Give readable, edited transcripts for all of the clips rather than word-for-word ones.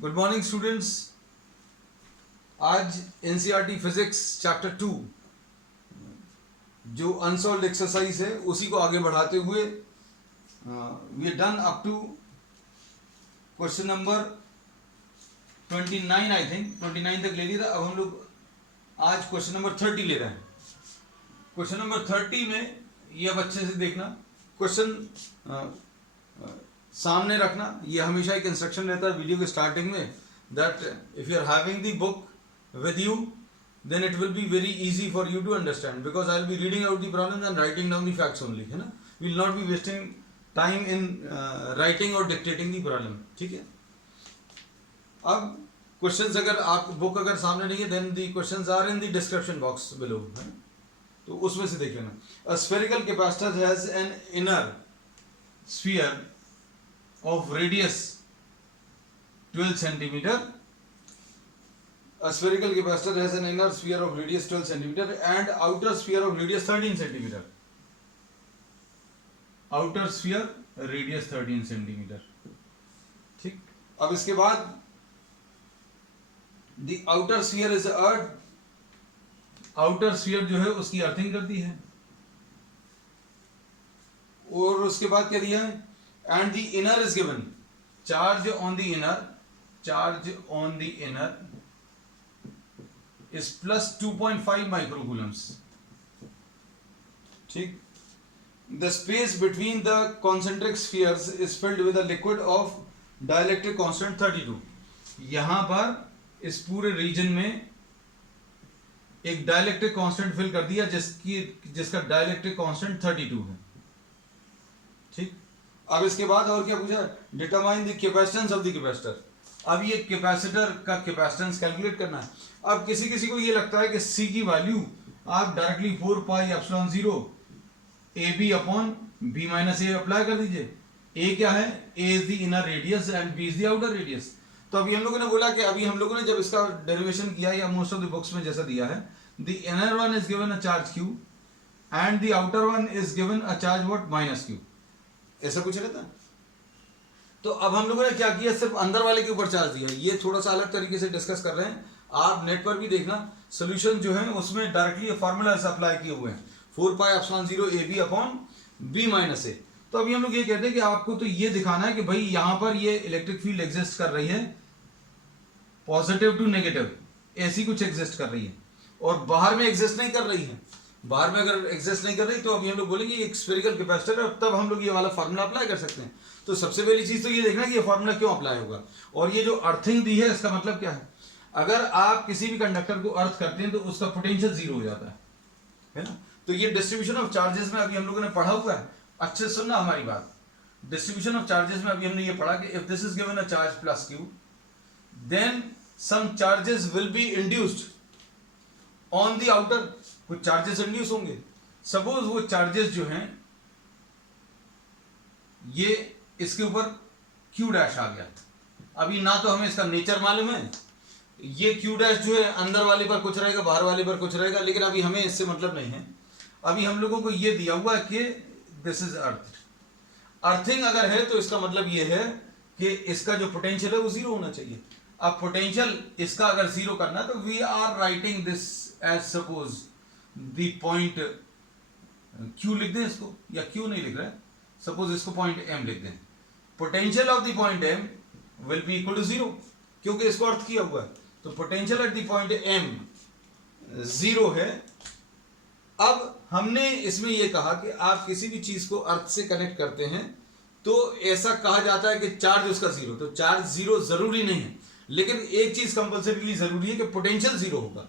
Good morning students. आज NCERT physics chapter 2 जो unsolved exercise है उसी को आगे बढ़ाते हुए we are done up to question number 29। I think 29 तक ले लिया था। अब हम लोग आज क्वेश्चन नंबर 30 ले रहे हैं। क्वेश्चन नंबर 30 में ये अब अच्छे से देखना, क्वेश्चन सामने रखना। ये हमेशा एक इंस्ट्रक्शन रहता है वीडियो के स्टार्टिंग में, that if you are having the book with you, then it will be very easy for you to understand, because I will be reading out the problems and writing down the facts only, है ना। We will not be wasting time in writing or dictating the problem, ठीक है। अब questions अगर आप book अगर सामने नहीं है, then the questions are in the description box below, है ना, तो उसमें से देख लेना। A spherical capacitor has an inner sphere of radius 12 centimeter. A spherical capacitor has an inner sphere of radius 12 centimeter and outer sphere of radius 13 centimeter. Outer sphere radius 13 centimeter. ठीक। अब इसके बाद the outer sphere is earth. outer sphere जो है उसकी earthing करती है, और उसके बाद क्या दिया है, and the inner is given. Charge on the inner is plus 2.5 microcoulombs. ठीक। The space between the concentric spheres is filled with a liquid of dielectric constant 32. यहां पर इस पूरे रीजन में एक डाइलेक्ट्रिक कांस्टेंट फिल कर दिया जिसका डाइलेक्ट्रिक कांस्टेंट 32 है। ठीक। अब इसके बाद और क्या पूछा, determine the capacitance of the capacitor. अब ये कैपेसिटर का कैपेसिटेंस कैलकुलेट करना है। अब किसी किसी को ये लगता है कि सी की वैल्यू आप directly 4 pi epsilon 0 A B upon B minus A apply कर दीजिए। ए क्या है, A is the inner radius and B is the outer radius. तो अभी हम लोगों ने बोला कि अभी हम लोगों ने जब इसका डेरिवेशन किया, या मोस्ट ऑफ द बुक्स में जैसा दिया है, the inner one is given a charge Q and the outer one is given a charge what minus Q, ऐसा कुछ रहता है। तो अब हम लोगों ने क्या किया, सिर्फ अंदर वाले के ऊपर चार्ज दिया। ये थोड़ा सा अलग तरीके से डिस्कस कर रहे हैं, आप नेट पर भी देखना। सोल्यूशन जो है उसमें डायरेक्टली फार्मूला अप्लाई किए हुए हैं, 4 pi epsilon 0 A B upon B minus A. तो अभी हम लोग ये कहते हैं कि आपको तो ये दिखाना है कि भाई यहां पर ये इलेक्ट्रिक फील्ड एग्जिस्ट कर रही है, पॉजिटिव टू नेगेटिव ऐसी कुछ एग्जिस्ट कर रही है, और बाहर में एग्जिस्ट नहीं कर रही है। बाहर में अगर एग्जिस्ट नहीं कर रही तो अभी हम लोग बोलेंगे एक स्फेरिकल कैपेसिटर है, तब हम लोग ये वाला फार्मूला अप्लाई कर सकते हैं। तो सबसे पहली चीज तो ये देखना कि ये फार्मूला क्यों अप्लाई होगा, और ये जो अर्थिंग दी है इसका मतलब क्या है। अगर आप किसी भी कंडक्टर को अर्थ करते हैं तो उसका पोटेंशियल 0 हो जाता है ना। तो ये डिस्ट्रीब्यूशन ऑफ चार्जेस में अभी हम लोगों ने पढ़ा हुआ है, अच्छे से सुनना हमारी बात। डिस्ट्रीब्यूशन ऑफ चार्जेस में अभी हमने ये पढ़ा कि if this is given a charge plus Q, then some charges will be induced on the outer. कुछ चार्जेस इंड्यूस होंगे। सपोज वो चार्जेस जो हैं ये इसके ऊपर क्यू डैश आ गया। अभी ना तो हमें इसका नेचर मालूम है, ये क्यू डैश जो है अंदर वाले पर कुछ रहेगा, बाहर वाले पर कुछ रहेगा, लेकिन अभी हमें इससे मतलब नहीं है। अभी हम लोगों को ये दिया हुआ है कि दिस इज अर्थ। अर्थिंग अगर है तो इसका मतलब ये है कि इसका जो पोटेंशियल है वो 0 होना चाहिए। अब पोटेंशियल इसका अगर 0 करना तो we are writing this as suppose the point Q लिख दें इसको, या क्यू नहीं लिख रहे हैं, सपोज इसको पॉइंट एम लिख दें। Potential of the point M will be equal to 0, क्योंकि इसको अर्थ किया हुआ है। तो potential at the point M 0 है। अब हमने इसमें यह कहा कि आप किसी भी चीज को अर्थ से कनेक्ट करते हैं तो ऐसा कहा जाता है कि चार्ज उसका 0। तो चार्ज 0 जरूरी नहीं है, लेकिन एक चीज कंपल्सरीली जरूरी है कि पोटेंशियल 0 होगा।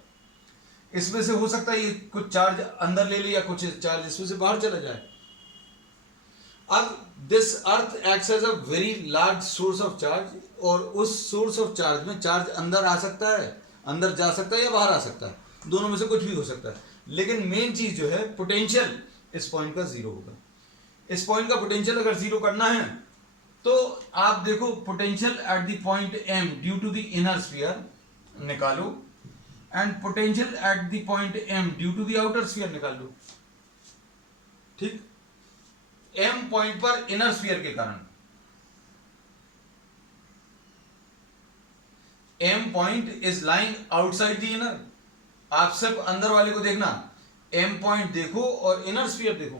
इसमें से हो सकता है ये कुछ चार्ज अंदर ले ले या कुछ चार्ज इसमें से बाहर चला जाए। अब this earth acts as a very large source of charge, और उस सोर्स ऑफ चार्ज में चार्ज अंदर आ सकता है, अंदर जा सकता है या बाहर आ सकता है, दोनों में से कुछ भी हो सकता है। लेकिन मेन चीज जो है पोटेंशियल इस पॉइंट का 0 होगा। इस पॉइंट का पोटेंशियल अगर 0 करना है तो आप देखो potential at the point M due to the inner sphere निकालो, and potential at the point M due to the outer sphere निकाल लो। ठीक। एम पॉइंट पर इनर स्फीयर के कारण, M point is lying outside the inner. आप सिर्फ अंदर वाले को देखना, एम पॉइंट देखो और इनर स्फीयर देखो,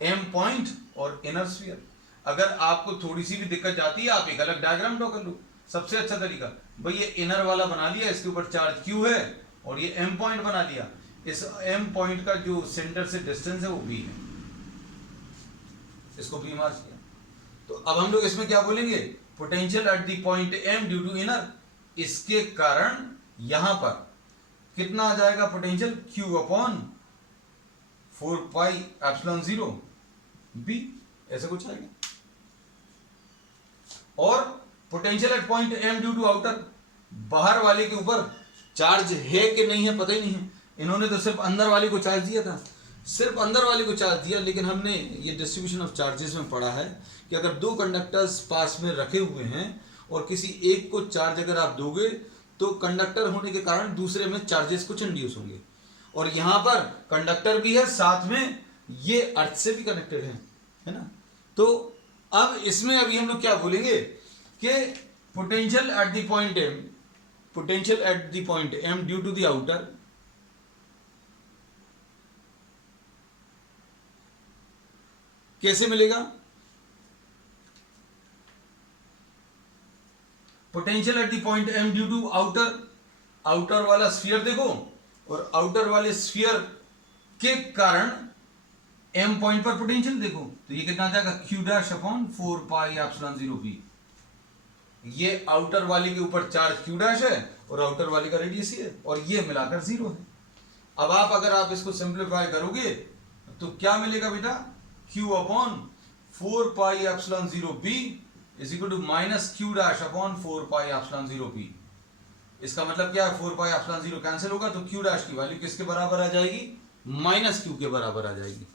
एम पॉइंट और इनर स्फीयर। अगर आपको थोड़ी सी भी दिक्कत जाती है आप एक अलग डायग्राम ड्रॉ कर लो, सबसे अच्छा तरीका। भाई ये इनर वाला बना लिया, इसके ऊपर चार्ज क्यू है और ये एम पॉइंट बना लिया, इस एम पॉइंट का जो सेंटर से डिस्टेंस है वो बी है, इसको बी मार्क किया। तो अब हम लोग इसमें क्या बोलेंगे, potential at the point M due to inner, इसके कारण यहां पर कितना आ जाएगा potential, Q upon 4 pi epsilon 0 B, ऐसा कुछ आएगा। और potential at point M due to outer, बाहर वाले के ऊपर चार्ज है कि नहीं है पता ही नहीं है, इन्होंने तो सिर्फ अंदर वाले को चार्ज दिया था, सिर्फ अंदर वाले को चार्ज दिया। लेकिन हमने ये डिस्ट्रीब्यूशन ऑफ चार्जेस में पढ़ा है कि अगर दो कंडक्टर्स पास में रखे हुए हैं और किसी एक को चार्ज अगर आप दोगे तो कंडक्टर होने के कारण दूसरे में चार्जेस कुछ इंड्यूस होंगे, और यहां पर कंडक्टर भी है साथ में ये अर्थ से भी कनेक्टेड है ना। तो अब इसमें अभी हम लोग क्या बोलेंगे कि potential at the point M, potential at the point M due to the outer कैसे मिलेगा, potential at the point M due to outer, outer वाला स्फीयर देखो और आउटर वाले स्फीयर के कारण एम पॉइंट पर पोटेंशियल देखो, तो ये कितना आ जाएगा, Q dash upon 4 pi epsilon 0 B. ये आउटर वाले के ऊपर चार्ज क्यू डैश है और आउटर वाले का रेडियस है और ये मिलाकर 0 है। अब आप अगर आप इसको सिंप्लीफाई करोगे तो क्या मिलेगा बेटा, Q upon 4 pi epsilon 0 B is equal to minus Q dash upon 4 pi epsilon 0 B. इसका मतलब क्या है, 4 पाई एप्सिलॉन 0 कैंसिल होगा तो क्यू डैश की वैल्यू किसके बराबर आ जाएगी, माइनस क्यू के बराबर आ जाएगी।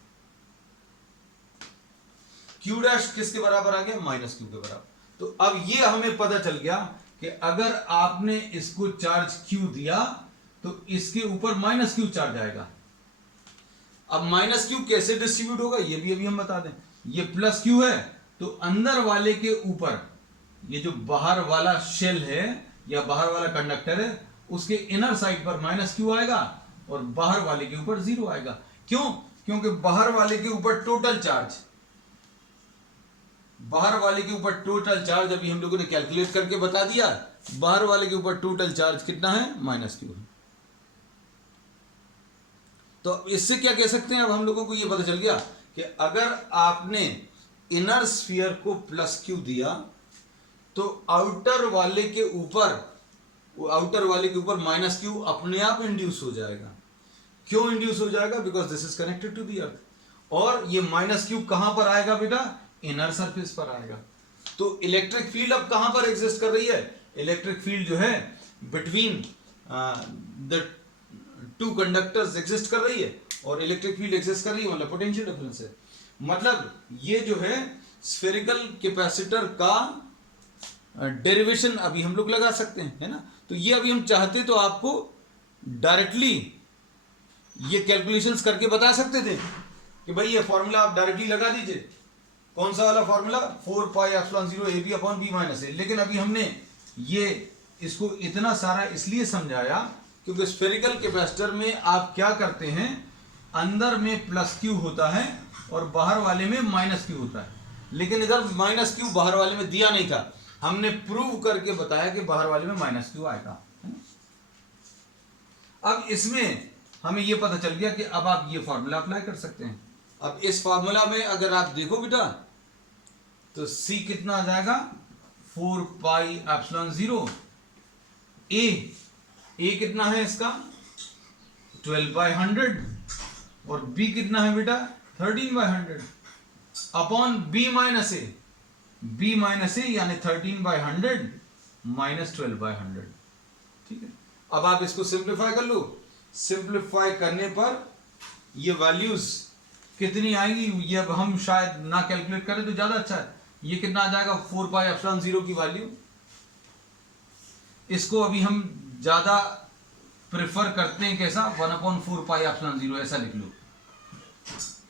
क्यू डैश किसके बराबर आ गया, माइनस क्यू के बराबर। तो अब ये हमें पता चल गया कि अगर आपने इसको चार्ज क्यू दिया तो इसके ऊपर माइनस क्यू चार्ज आएगा। अब माइनस क्यू कैसे डिस्ट्रीब्यूट होगा ये भी अभी हम बता दें। ये प्लस क्यू है तो अंदर वाले के ऊपर ये जो बाहर वाला शेल है या बाहर वाला कंडक्टर है उसके इनर साइड पर माइनस क्यू आएगा और बाहर वाले के ऊपर 0 आएगा। क्यों, क्योंकि बाहर वाले के ऊपर टोटल चार्ज, बाहर वाले के ऊपर टोटल चार्ज अभी हम लोगों ने कैलकुलेट करके बता दिया, बाहर वाले के ऊपर टोटल चार्ज कितना है, माइनस क्यू है। तो इससे क्या कह सकते हैं, अब हम लोगों को ये पता चल गया कि अगर आपने इनर स्फीयर को प्लस क्यू दिया तो आउटर वाले के ऊपर माइनस क्यू अपने आप इंड्यूस हो जाएगा। क्यों इंड्यूस हो जाएगा, because this is connected to the earth. और ये माइनस क्यू कहां पर आएगा बेटा, इनर सरफेस पर आएगा। तो इलेक्ट्रिक फील्ड अब कहां पर एग्जिस्ट कर रही है, इलेक्ट्रिक फील्ड जो है between the two conductors exist कर रही है, और इलेक्ट्रिक फील्ड एग्जिस्ट कर रही है मतलब पोटेंशियल डिफरेंस है। मतलब ये जो है स्फेरिकल कैपेसिटर का डेरिवेशन अभी हम लोग लगा सकते हैं, है ना। तो ये अभी हम चाहते तो आपको डायरेक्टली ये कैलकुलेशंस करके बता सकते थे कि भाई ये फॉर्मूला आप डायरेक्टली लगा दीजिए। कौन सा वाला formula, 4 pi epsilon 0 A B upon B minus A. लेकिन अभी हमने ये इसको इतना सारा इसलिए समझाया क्योंकि स्फेरिकल कैपेसिटर में आप क्या करते हैं, अंदर में प्लस क्यू होता है और बाहर वाले में माइनस क्यू होता है। लेकिन इधर माइनस क्यू बाहर वाले में दिया नहीं था, हमने प्रूव करके बताया कि बाहर वाले में माइनस क्यू आएगा। अब इसमें हमें यह पता चल गया कि अब आप ये फॉर्मूला अप्लाई कर सकते हैं। अब इस फॉर्मूला में अगर आप देखो बेटा तो C कितना आ जाएगा, 4 पाई एप्सिलॉन 0 ए कितना है इसका 12/100 और B कितना है बेटा 13/100 अपॉन B माइनस ए यानी 13/100 माइनस 12/100। ठीक है, अब आप इसको सिंप्लीफाई कर लो। सिंप्लीफाई करने पर ये वैल्यूज कितनी आएंगी, ये अब हम शायद ना कैलकुलेट करें तो ज्यादा अच्छा है। ये कितना आ जाएगा 4 पाई एप्सिलॉन 0 की वैल्यू, इसको अभी हम ज्यादा प्रेफर करते हैं कैसा 1/4 पाई एप्सिलॉन 0 ऐसा लिख लो,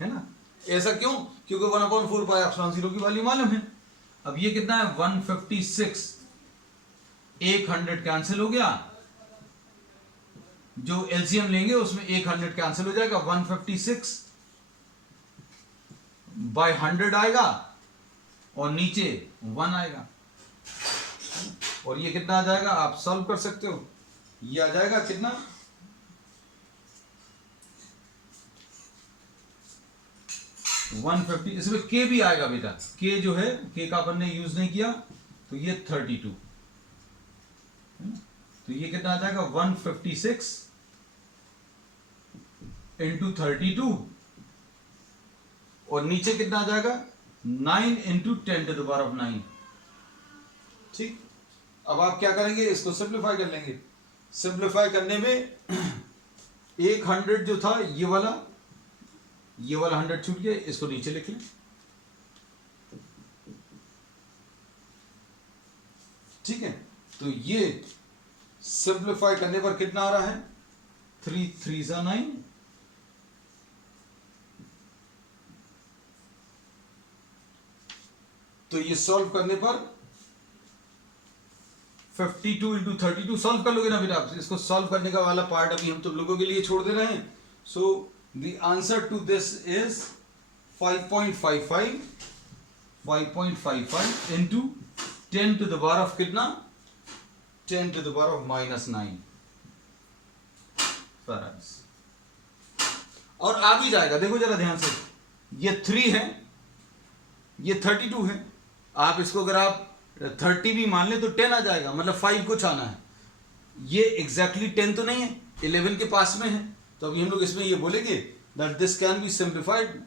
है ना। ऐसा क्यों, क्योंकि 1/4 पाई एप्सिलॉन 0 की वैल्यू मालूम है। अब ये कितना है 156 एक 100 कैंसिल हो गया, जो एलसीएम लेंगे उसमें एक 100 कैंसिल हो जाएगा, 156/100 आएगा और नीचे 1 आएगा, और ये कितना आ जाएगा आप सॉल्व कर सकते हो। ये आ जाएगा कितना 150। इसमें के भी आएगा बेटा, के जो है के का अपन ने यूज नहीं किया, तो ये 32 है ना, तो ये कितना आ जाएगा 156 इंटू 32, और नीचे कितना आ जाएगा 9 इंटू 10⁻⁹। ठीक, अब आप क्या करेंगे, इसको सिंप्लीफाई कर लेंगे। सिंप्लीफाई करने में 100 जो था ये वाला 100 छूट गया, इसको नीचे लिख लें। ठीक है, तो ये सिंप्लीफाई करने पर कितना आ रहा है 3 3 9, तो ये सॉल्व करने पर 52 इंटू 32 सॉल्व कर लोगे ना बेटा आप। इसको सॉल्व करने का वाला पार्ट अभी हम तुम लोगों के लिए छोड़ दे रहे हैं। So the answer to this is 5.55 into 10⁻⁻ कितना 10⁻⁻⁹ फैराड्स। और आ भी जाएगा, देखो जरा ध्यान से, ये 3 है, ये 32 है, आप इसको अगर आप 30 भी मान ले तो 10 आ जाएगा, मतलब 5 कुछ आना है। ये एग्जैक्टली 10 तो नहीं है, 11 के पास में है, तो अभी हम लोग इसमें ये बोलेंगे that this can be simplified.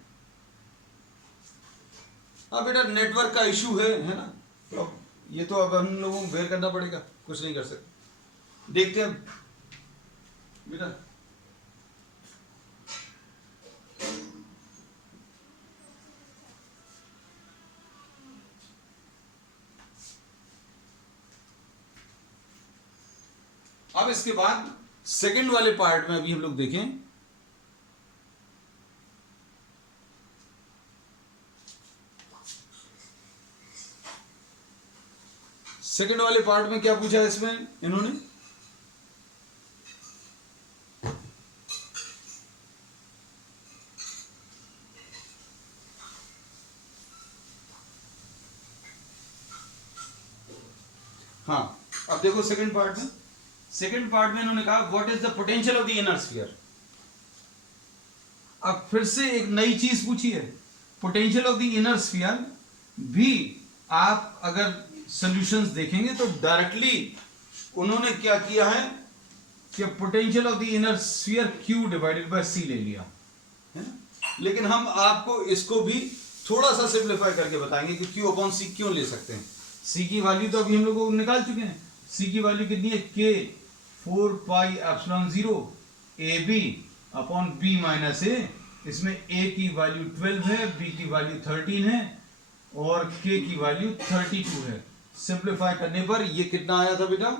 हाँ बेटा नेटवर्क का इशू है ना, तो ये तो अब हम लोगों को बेयर करना पड़ेगा, कुछ नहीं कर सकते। देखते हैं बेटा, अब इसके बाद सेकंड वाले पार्ट में अभी हम लोग देखें। सेकंड वाले पार्ट में क्या पूछा है इसमें इन्होंने, हाँ अब देखो सेकंड पार्ट में, सेकंड पार्ट में इन्होंने कहा what is the potential of the inner sphere. अब फिर से एक नई चीज पूछी है, potential of the inner sphere भी आप अगर सॉल्यूशंस देखेंगे तो डायरेक्टली उन्होंने क्या किया है कि potential of the inner sphere Q divided by C ले लिया है ना, लेकिन हम आपको इसको भी थोड़ा सा सिंप्लीफाई करके बताएंगे कि Q अपॉन C क्यों ले सकते हैं। C की वैल्यू तो अभी हम लोग निकाल चुके हैं, C की वैल्यू कितनी है K 4πε0 AB upon B minus A, इसमें A की वैल्यू 12 है, B की वैल्यू 13 है और K की वैल्यू 32 है। सिंप्लीफाई करने पर ये कितना आया था बेटा,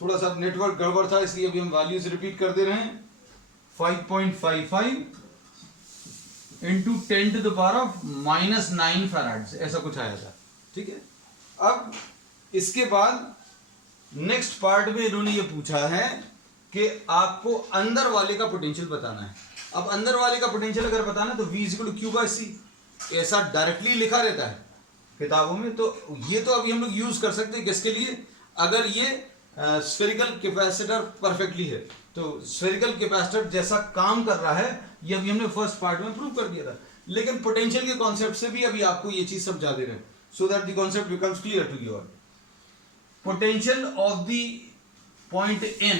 थोड़ा सा नेटवर्क गड़बड़ था इसलिए अभी हम वैल्यूज रिपीट कर दे रहे हैं, 5.55 इंटू 10⁻⁻⁹ फैराड्स, ऐसा कुछ आया था। ठीक है, अब इसके बाद नेक्स्ट पार्ट में इन्होंने ये पूछा है कि आपको अंदर वाले का पोटेंशियल बताना है। अब अंदर वाले का पोटेंशियल अगर बताना है तो V = Q/C, ऐसा डायरेक्टली लिखा रहता है किताबों में, तो ये तो अभी हम लोग यूज कर सकते हैं किसके लिए, अगर ये स्फेरिकल कैपेसिटर परफेक्टली है, तो स्फेरिकल कैपेसिटर जैसा काम कर रहा है ये अभी हमने फर्स्ट पार्ट में प्रूव कर दिया था, लेकिन पोटेंशियल के कॉन्सेप्ट से भी अभी आपको ये चीज समझा दे रहे हैं so that the concept becomes clear to you all. Potential of the point n,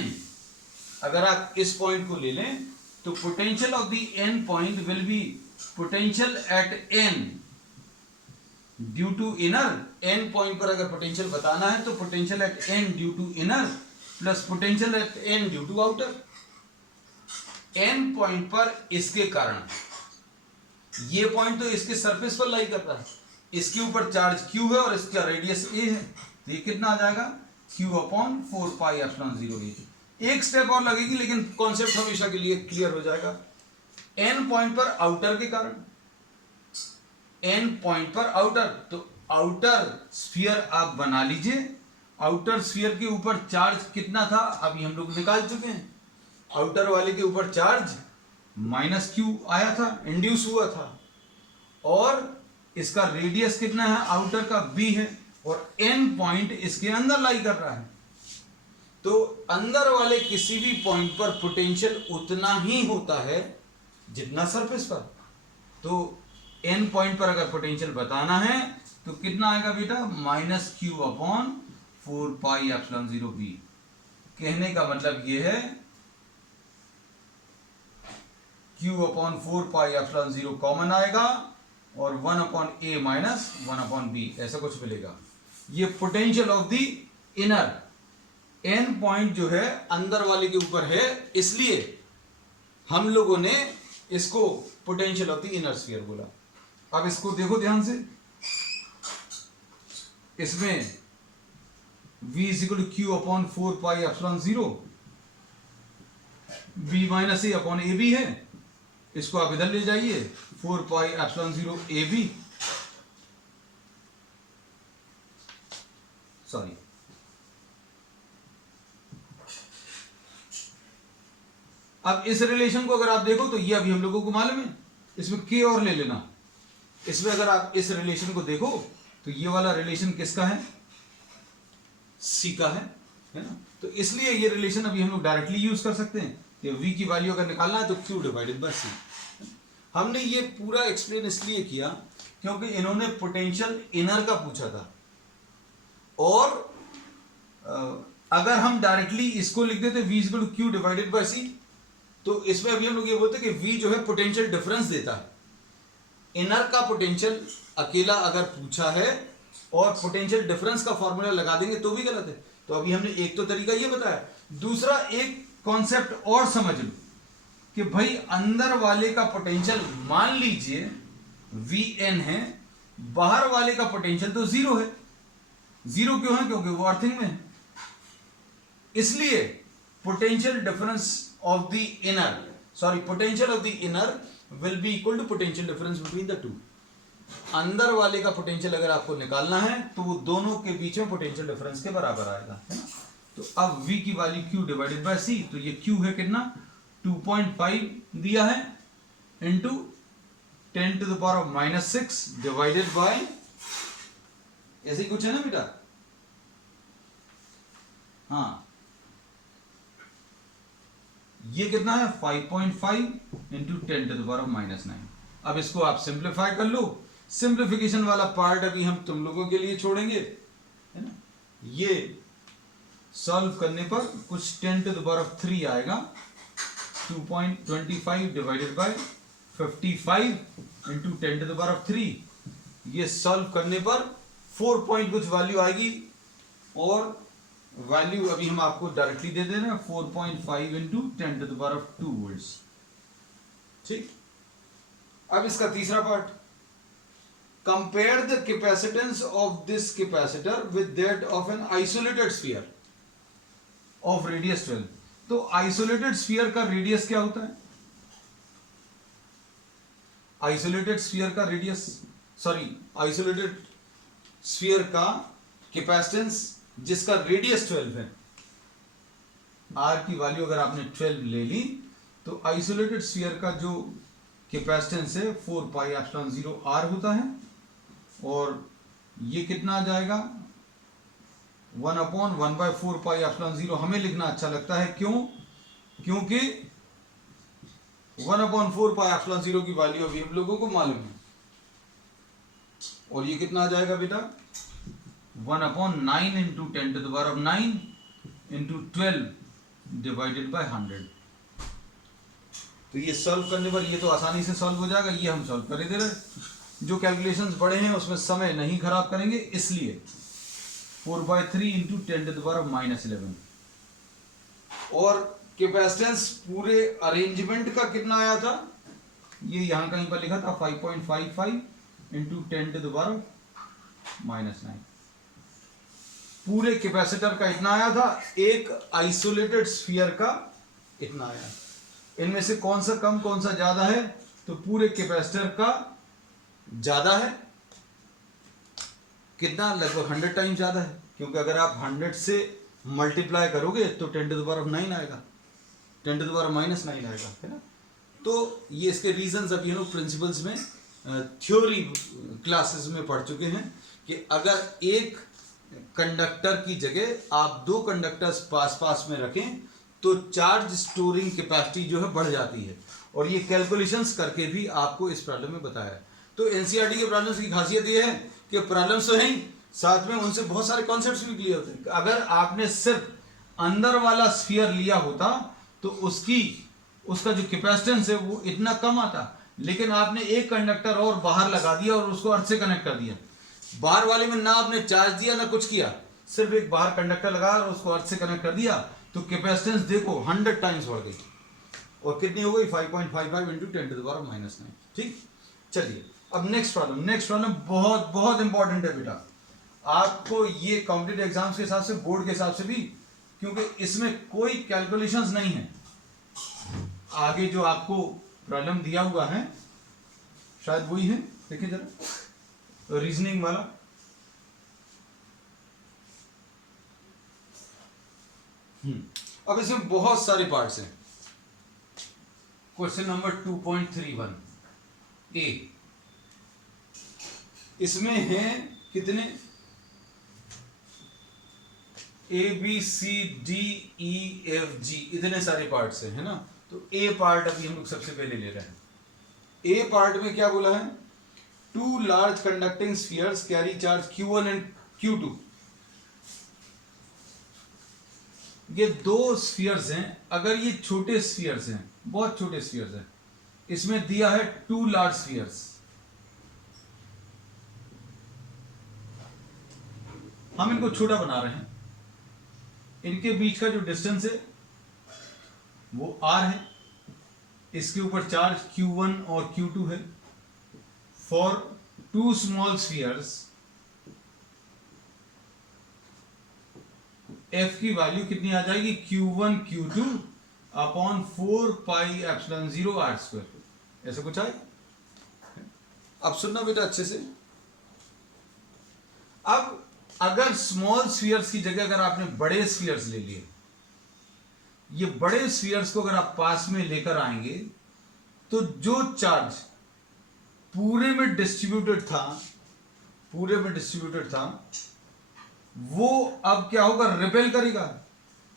अगर आप इस पॉइंट को ले लें तो potential of the n point will be potential at n due to inner. n point पर अगर पोटेंशियल बताना है तो potential at n due to inner plus potential at n due to outer. n point पर इसके कारण, ये point तो इसके सरफेस पर लाई कर रहा है, इसके ऊपर चार्ज q है और इसका रेडियस a है, तो ये कितना आ जाएगा Q/4πε0a। एक स्टेप और लगेगी लेकिन कॉन्सेप्ट हमेशा के लिए क्लियर हो जाएगा। n पॉइंट पर आउटर के कारण, n पॉइंट पर आउटर, तो आउटर स्फीयर आप बना लीजिए आउटर स्फीयर के ऊपर चार्ज कितना था अभी हम लोग निकाल चुके हैं। आउटर वाले के ऊपर चार्ज माइनस क्यू आया था, इंड्यूस हुआ था, और इसका रेडियस कितना है आउटर का बी है, और एन पॉइंट इसके अंदर लाई कर रहा है। तो अंदर वाले किसी भी पॉइंट पर पोटेंशियल उतना ही होता है जितना सरफेस पर। तो एन पॉइंट पर अगर पोटेंशियल बताना है तो कितना आएगा बेटा, माइनस क्यू अपॉन 4πε0b। कहने का मतलब ये है q अपॉन 4πε0 कॉमन आएगा और 1 upon A minus 1 upon B, ऐसा कुछ मिलेगा। ये potential of the inner, N point जो है अंदर वाले के ऊपर है, इसलिए हम लोगों ने इसको potential of the inner sphere बोला। अब इसको देखो ध्यान से, इसमें v equal to Q upon 4πε0, b minus A upon A B है, इसको आप इधर ले जाइए 4πε0 ए बी, सॉरी अब इस रिलेशन को अगर आप देखो तो ये अभी हम लोगों को मालूम है, इसमें k और ले लेना। इसमें अगर आप इस रिलेशन को देखो तो ये वाला रिलेशन किसका है, c का है ना। तो इसलिए ये रिलेशन अभी हम लोग डायरेक्टली यूज कर सकते हैं कि v की वैल्यू अगर निकालना है तो q डिवाइडेड बाय c। हमने ये पूरा एक्सप्लेन इसलिए किया क्योंकि इन्होंने पोटेंशियल इनर का पूछा था, और अगर हम डायरेक्टली इसको लिख देते v equal to q divided by c, तो इसमें अभी हम लोग ये बोलते हैं कि v जो है पोटेंशियल डिफरेंस देता है। इनर का पोटेंशियल अकेला अगर पूछा है और पोटेंशियल डिफरेंस का फॉर्मूला लगा देंगे तो भी गलत है। तो अभी हमने एक तो तरीका ये बताया, दूसरा एक कॉन्सेप्ट और समझ लो कि भाई अंदर वाले का पोटेंशियल मान लीजिए Vn है, बाहर वाले का पोटेंशियल तो जीरो है। जीरो क्यों है, क्योंकि वो अर्थिंग में है। इसलिए potential difference of the inner, sorry potential of the inner will be equal to potential difference between the two. अंदर वाले का पोटेंशियल अगर आपको निकालना है तो वो दोनों के बीच में पोटेंशियल डिफरेंस के बराबर आएगा, है ना। तो अब v की value q divided by c, तो ये q है कितना 2.5 दिया है into 10 to the power -6 divided by, ऐसे ही कुछ है ना बेटा, हाँ ये कितना है 5.5 इंटू 10 टू द पावर -9। अब इसको आप सिंप्लीफाई कर लो, सिंप्लीफिकेशन वाला पार्ट अभी हम तुम लोगों के लिए छोड़ेंगे, है ना। ये सॉल्व करने पर कुछ 10 टू द पावर 3 आएगा, 2.25 divided by 55 into 10 to the power 3। ये सॉल्व करने पर 4 पॉइंट कुछ वैल्यू आएगी, और वैल्यू अभी हम आपको डायरेक्टली दे दे रहे हैं 4.5 into 10 to the power 2 volts. ठीक, अब इसका तीसरा part, compare the capacitance of this capacitor with that of an isolated sphere of radius 12। तो आइसोलेटेड स्फीयर का रेडियस क्या होता है, आइसोलेटेड स्फीयर का रेडियस, सॉरी आइसोलेटेड स्फीयर का कैपेसिटेंस जिसका रेडियस 12 है, r की वैल्यू अगर आपने 12 ले ली तो आइसोलेटेड स्फीयर का जो कैपेसिटेंस है 4πε0 r होता है, और ये कितना आ जाएगा 1/1/4πε0। हमें लिखना अच्छा लगता है, क्यों, क्योंकि 1/4πε0 की वैल्यू अभी हम लोगों को मालूम है, और ये कितना आ जाएगा बेटा 1/9 into 10 to the power 9 into 12 divided by 100। तो ये सॉल्व करने पर ये तो आसानी से सॉल्व हो जाएगा, ये हम सॉल्व कर ही दे रहे। जो कैलकुलेशंस बड़े हैं उसमें समय नहीं खराब करेंगे, इसलिए 4/3 इंटू 10 टू द पावर -11। और कैपेसिटेंस पूरे अरेंजमेंट का कितना आया था, ये यहां कहीं पर लिखा था 5.55 इंटू 10 टू द पावर -9। पूरे कैपेसिटर का इतना आया था, एक आइसोलेटेड स्फीयर का इतना आया। इनमें से कौन सा कम कौन सा ज्यादा है, तो पूरे कैपेसिटर का ज्यादा है, कितना, लगभग 100 टाइम ज्यादा है। क्योंकि अगर आप 100 से मल्टीप्लाई करोगे तो 10⁻9 आएगा, 10⁻−9 आएगा, है ना। तो ये इसके रीजंस अभी हम लोग प्रिंसिपल्स में थ्योरी क्लासेस में पढ़ चुके हैं कि अगर एक कंडक्टर की जगह आप 2 कंडक्टर्स पास पास में रखें तो चार्ज स्टोरिंग कैपेसिटी जो है बढ़ जाती है, और ये कैलकुलेशंस करके भी आपको इस प्रॉब्लम में बताया है। तो एनसीईआरटी के प्रॉब्लम्स की खासियत ये है कि प्रॉब्लम्स तो हैं ही, साथ में उनसे बहुत सारे कॉन्सेप्ट्स भी क्लियर होते हैं। अगर आपने सिर्फ अंदर वाला स्फीयर लिया होता तो उसका जो कैपेसिटेंस है वो इतना कम आता, लेकिन आपने एक कंडक्टर और बाहर लगा दिया और उसको अर्थ से कनेक्ट कर दिया। बाहर वाले में ना आपने चार्ज दिया ना कुछ किया, सिर्फ एक बाहर कंडक्टर लगाया और उसको अर्थ से कनेक्ट कर दिया, तो कैपेसिटेंस देखो 100 टाइम्स बढ़ गई, और कितनी हो गई 5.55 इंटू 10⁻⁹। ठीक, चलिए अब नेक्स्ट प्रॉब्लम बहुत बहुत इंपॉर्टेंट है बेटा, आपको ये कॉम्पिटिटिव एग्जाम्स के हिसाब से, बोर्ड के हिसाब से भी, क्योंकि इसमें कोई कैलकुलेशंस नहीं है। आगे जो आपको प्रॉब्लम दिया हुआ है शायद वही है, देखिए जरा रीजनिंग वाला। अब इसमें बहुत सारे पार्ट्स हैं। क्वेश्चन नंबर 2.31 ए, इसमें है कितने, A B C D E F G, इतने सारे पार्ट्स हैं, है ना। तो ए पार्ट अभी हम लोग सबसे पहले ले रहे हैं। ए पार्ट में क्या बोला है, 2 large conducting spheres carry charge Q1 and Q2। ये 2 स्फीयर्स हैं, अगर ये छोटे स्फीयर्स हैं, बहुत छोटे स्फीयर्स हैं, इसमें दिया है 2 लार्ज स्फीयर्स, हम इनको छोटा बना रहे हैं, इनके बीच का जो डिस्टेंस है वो r है, इसके ऊपर चार्ज Q1 और Q2 है। फॉर 2 स्मॉल स्फीयर्स f की वैल्यू कितनी आ जाएगी, Q1 Q2 अपॉन 4πε0 r², ऐसा कुछ आए। अब सुनना बेटा अच्छे से, अब अगर स्मॉल स्फीयर्स की जगह अगर आपने बड़े स्फीयर्स ले लिए, ये बड़े स्फीयर्स को अगर आप पास में लेकर आएंगे तो जो चार्ज पूरे में डिस्ट्रीब्यूटेड था वो अब क्या होगा, रिपेल करेगा।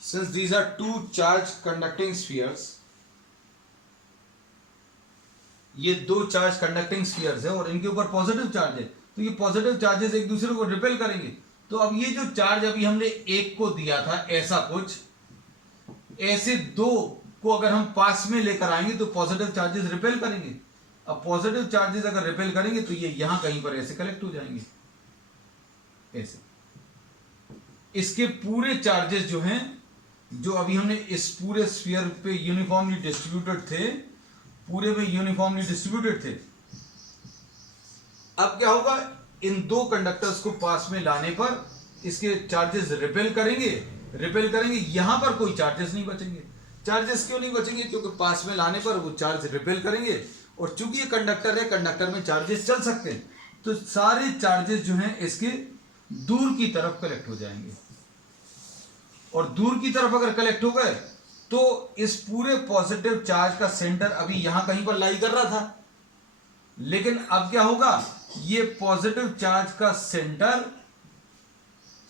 Since these are 2 charge conducting spheres, ये 2 चार्ज कंडक्टिंग स्फीयर्स है और इनके ऊपर पॉजिटिव चार्ज है, तो ये पॉजिटिव चार्जेस एक दूसरे को रिपेल करेंगे। तो अब ये जो चार्ज अभी हमने एक को दिया था, ऐसा कुछ, ऐसे 2 को अगर हम पास में लेकर आएंगे तो पॉजिटिव चार्जेस रिपेल करेंगे। अब पॉजिटिव चार्जेस अगर रिपेल करेंगे तो ये यहां कहीं पर ऐसे कलेक्ट हो जाएंगे, ऐसे। इसके पूरे चार्जेस जो हैं, जो अभी हमने इस पूरे स्फीयर पे यूनिफॉर्मली डिस्ट्रीब्यूटेड थे, पूरे में यूनिफॉर्मली डिस्ट्रीब्यूटेड थे, अब क्या होगा, इन 2 कंडक्टर्स को पास में लाने पर इसके चार्जेस रिपेल करेंगे, यहां पर कोई चार्जेस नहीं बचेंगे। चार्जेस क्यों नहीं बचेंगे, क्योंकि पास में लाने पर वो चार्ज रिपेल करेंगे, और चूंकि ये कंडक्टर है, कंडक्टर में चार्जेस चल सकते हैं, तो सारे चार्जेस जो हैं इसके दूर की तरफ कलेक्ट हो जाएंगे, और दूर की तरफ अगर कलेक्ट हो गए तो इस पूरे पॉजिटिव चार्ज का सेंटर अभी यहां कहीं पर लाई कर रहा था, लेकिन अब क्या होगा, ये पॉजिटिव चार्ज का सेंटर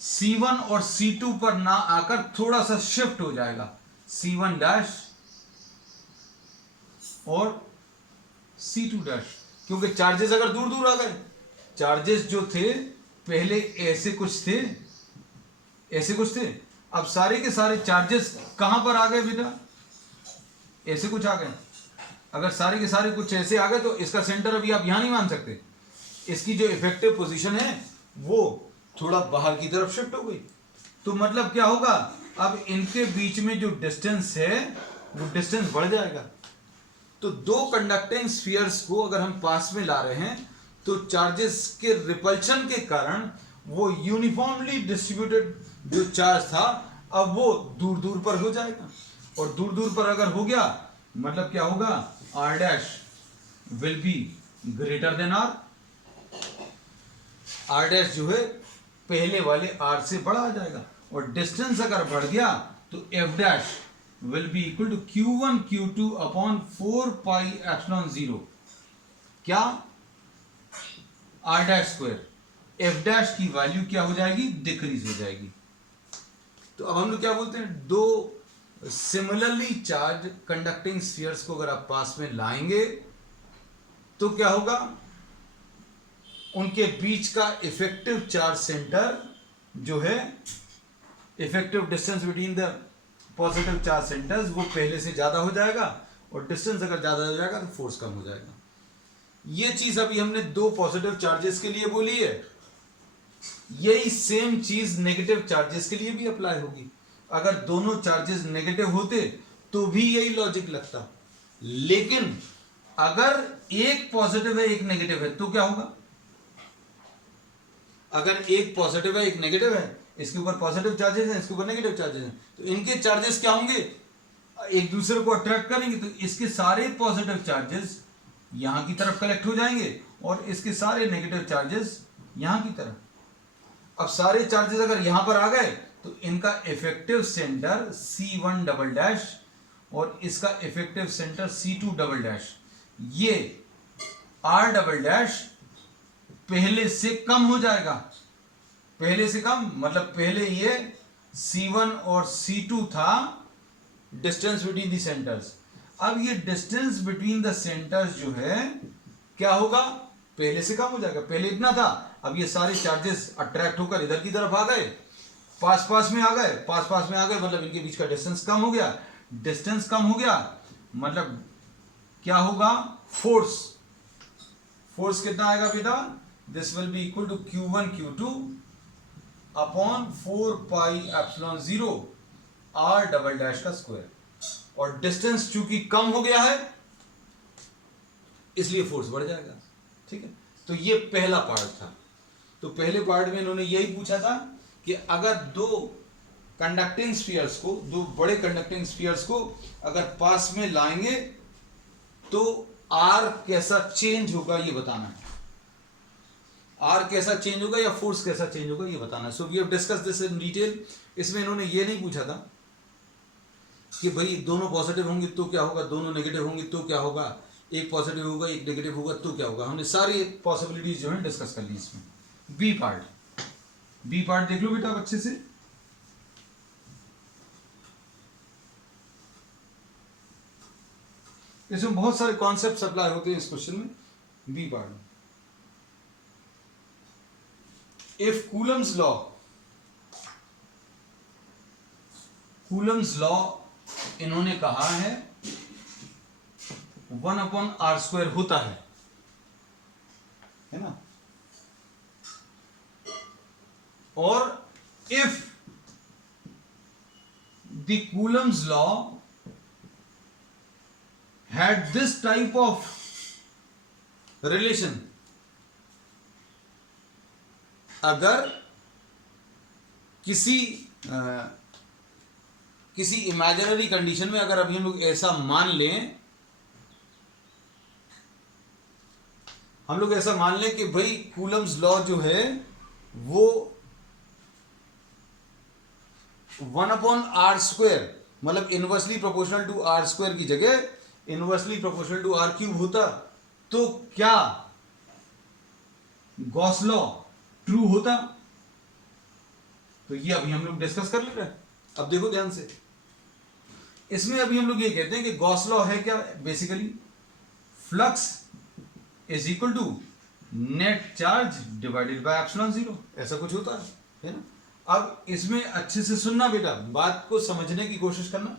C1 और C2 पर ना आकर थोड़ा सा शिफ्ट हो जाएगा, C1 डैश और C2 डैश, क्योंकि चार्जेस अगर दूर दूर आ गए, चार्जेस जो थे पहले ऐसे कुछ थे, अब सारे के सारे चार्जेस कहां पर आ गए बेटा, ऐसे कुछ आ गए। अगर सारे के सारे कुछ ऐसे आ गए तो इसका सेंटर अभी आप यहां नहीं मान सकते, इसकी जो इफेक्टिव पोजीशन है वो थोड़ा बाहर की तरफ शिफ्ट हो गई। तो मतलब क्या होगा, अब इनके बीच में जो डिस्टेंस है वो डिस्टेंस बढ़ जाएगा। तो 2 कंडक्टिंग स्फीयर्स को अगर हम पास में ला रहे हैं तो चार्जेस के रिपल्शन के कारण वो यूनिफॉर्मली डिस्ट्रीब्यूटेड जो चार्ज था अब वो दूर दूर पर हो जाएगा, और दूर दूर पर अगर हो गया मतलब क्या होगा, r dash will be greater than r dash जो है पहले आर से बड़ा आ जाएगा, और डिस्टेंस अगर बढ़ गया तो F dash will be equal to Q1 Q2 upon 4 pi epsilon 0 क्या R dash square. F dash की वैल्यू क्या हो जाएगी, डिक्रीज हो जाएगी। तो अब हम लोग क्या बोलते हैं, दो सिमिलरली चार्ज कंडक्टिंग स्फीयर्स को अगर आप पास में लाएंगे तो क्या होगा, उनके बीच का इफेक्टिव चार्ज सेंटर जो है, effective distance between the positive charge centres, वो पहले से ज्यादा हो जाएगा, और डिस्टेंस अगर ज्यादा हो जाएगा तो फोर्स कम हो जाएगा। ये चीज अभी हमने दो पॉजिटिव चार्जेस के लिए बोली है, यही सेम चीज नेगेटिव चार्जेस के लिए भी अप्लाई होगी। अगर दोनों चार्जेस नेगेटिव होते तो भी यही लॉजिक लगता, लेकिन अगर एक पॉजिटिव है एक नेगेटिव है तो क्या होगा, अगर एक पॉजिटिव है एक नेगेटिव है, इसके ऊपर पॉजिटिव चार्जेस हैं, इसके ऊपर नेगेटिव चार्जेस हैं, तो इनके चार्जेस क्या होंगे, एक दूसरे को अट्रैक्ट करेंगे, तो इसके सारे पॉजिटिव चार्जेस यहां की तरफ कलेक्ट हो जाएंगे और इसके सारे नेगेटिव चार्जेस यहां की तरफ। अब सारे चार्जेस अगर यहां पर आ गए तो इनका effective centre C1 double dash और इसका effective centre C2 double dash, ये R डबल डैश पहले से कम हो जाएगा। पहले से कम मतलब पहले ये C1 और C2 था डिस्टेंस बिटवीन द सेंटर्स, अब ये डिस्टेंस बिटवीन द सेंटर्स जो है क्या होगा, पहले से कम हो जाएगा। पहले इतना था, अब ये सारे चार्जेस अट्रैक्ट होकर इधर की तरफ आ गए, पास पास में आ गए, पास पास में आ गए, मतलब इनके बीच का डिस्टेंस कम हो गया। डिस्टेंस कम हो गया मतलब क्या होगा, फोर्स। फोर्स कितना आएगा बेटा, this will be equal to Q1 Q2 upon 4 pi epsilon 0 R double dash का स्क्वायर, और डिस्टेंस चूंकि कम हो गया है इसलिए फोर्स बढ़ जाएगा। ठीक है, तो ये पहला पार्ट था। तो पहले पार्ट में इन्होंने यही पूछा था कि अगर दो कंडक्टिंग स्फीयर्स को, दो बड़े कंडक्टिंग स्फीयर्स को अगर पास में लाएंगे तो आर कैसा चेंज होगा ये बताना है। आर कैसा चेंज होगा या फोर्स कैसा चेंज होगा ये बताना है। So we have discuss this in detail. इसमें इन्होंने ये नहीं पूछा था कि भाई दोनों पॉजिटिव होंगे तो क्या होगा, दोनों नेगेटिव होंगे तो क्या होगा, एक पॉजिटिव होगा एक नेगेटिव होगा तो क्या होगा। हमने सारी पॉसिबिलिटीज जो है डिस्कस कर ली इसमें। बी पार्ट देख लो बेटा अच्छे से। इसमें बहुत सारे कॉन्सेप्ट अप्लाई होते हैं इस क्वेश्चन में। B part, if Coulomb's law इन्होंने कहा है 1/r² होता है ना, और if the Coulomb's law had this type of relation, अगर किसी इमेजिनरी कंडीशन में अगर अभी हम लोग ऐसा मान लें, कि भाई कूलम्स लॉ जो है वो 1/r² मतलब इनवर्सली प्रोपोर्शनल टू r² की जगह इनवर्सली प्रोपोर्शनल टू r³ होता, तो क्या गॉस लॉ ट्रू होता? तो ये अभी हम लोग डिस्कस कर ले रहे हैं। अब देखो ध्यान से, इसमें अभी हम लोग ये कहते हैं कि गॉस लॉ है क्या, basically flux is equal to net charge divided by epsilon 0, ऐसा कुछ होता है ना। अब इसमें अच्छे से सुनना बेटा, बात को समझने की कोशिश करना।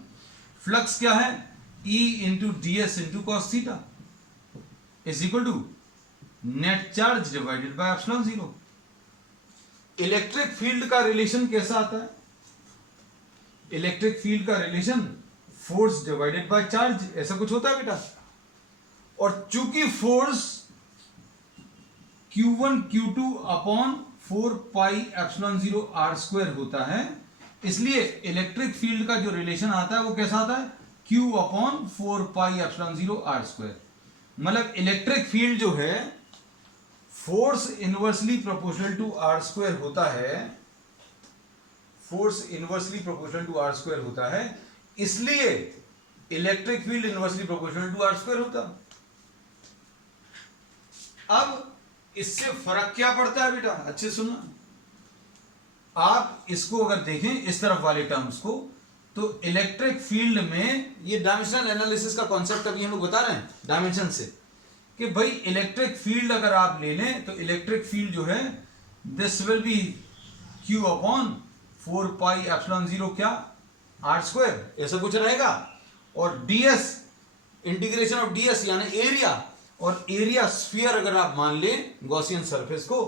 फ्लक्स क्या है, E into ds into cos theta is equal to net charge divided by epsilon 0। Electric field का रिलेशन कैसा आता है, इलेक्ट्रिक फील्ड का relation force divided by charge, ऐसा कुछ होता है बेटा। और चूंकि force Q1 Q2 upon 4 pi epsilon 0 r² होता है, इसलिए इलेक्ट्रिक फील्ड का जो रिलेशन आता है वो कैसा आता है, Q upon 4 pi epsilon 0 r²। मतलब इलेक्ट्रिक फील्ड जो है force inversely proportional to r square होता है, force inversely proportional to r square होता है, इसलिए electric field inversely proportional to r square होता। अब इससे फर्क क्या पड़ता है बेटा, अच्छे सुनना। आप इसको अगर देखें इस तरफ वाले टर्म्स को, तो इलेक्ट्रिक फील्ड में ये डायमेंशनल एनालिसिस का कॉन्सेप्ट अभी हम लोग बता रहे हैं डायमेंशन से, कि भाई इलेक्ट्रिक फील्ड अगर आप ले लें तो इलेक्ट्रिक फील्ड जो है this will B Q upon 4 pi epsilon 0 क्या आर स्क्वायर, ऐसा कुछ रहेगा। और ds इंटीग्रेशन ऑफ ds यानी एरिया, और एरिया स्फीयर अगर आप मान लें गॉसियन सरफेस को,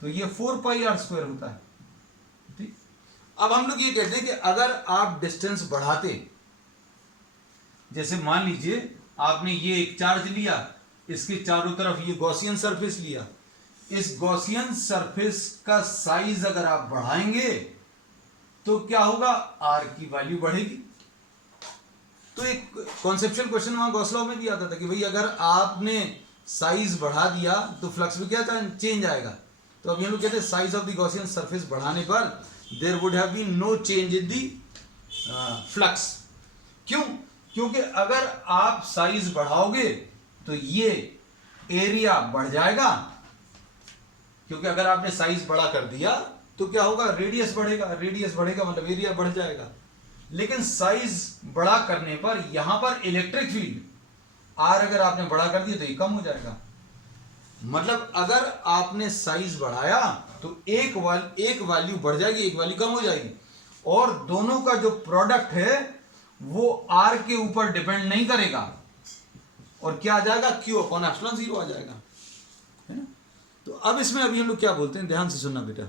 तो ये 4 पाई आर स्क्वायर होता है। ठीक, अब हम लोग ये कहते हैं कि अगर आप डिस्टेंस बढ़ाते, जैसे मान लीजिए आपने ये एक चार्ज लिया, इसके चारों तरफ ये गॉसियन सरफेस लिया, इस गॉसियन सरफेस का साइज अगर आप बढ़ाएंगे तो क्या होगा, आर की वैल्यू बढ़ेगी। तो एक कॉन्सेप्चुअल क्वेश्चन वहां गॉस लॉ में भी आता था कि भाई अगर आपने साइज बढ़ा दिया तो फ्लक्स में क्या चेंज आएगा। तो अब ये लोग कहते हैं size of the Gaussian surface बढ़ाने पर there would have been no change in the flux. क्यों? क्योंकि अगर आप साइज बढ़ाओगे तो ये एरिया बढ़ जाएगा, क्योंकि अगर आपने साइज बड़ा कर दिया तो क्या होगा, रेडियस बढ़ेगा, रेडियस बढ़ेगा मतलब एरिया बढ़ जाएगा। लेकिन साइज बड़ा करने पर यहां पर इलेक्ट्रिक फील्ड आर अगर आपने बड़ा कर दिया तो ये कम हो जाएगा। मतलब अगर आपने साइज बढ़ाया तो एक वैल्यू बढ़ जाएगी, एक वैल्यू कम हो जाएगी, और दोनों का जो प्रोडक्ट है वो आर के ऊपर डिपेंड नहीं करेगा, और क्या आ जाएगा, Q अपॉन एप्सिलॉन 0 आ जाएगा, है ना। तो अब इसमें अभी हम लोग क्या बोलते हैं, ध्यान से सुनना बेटा,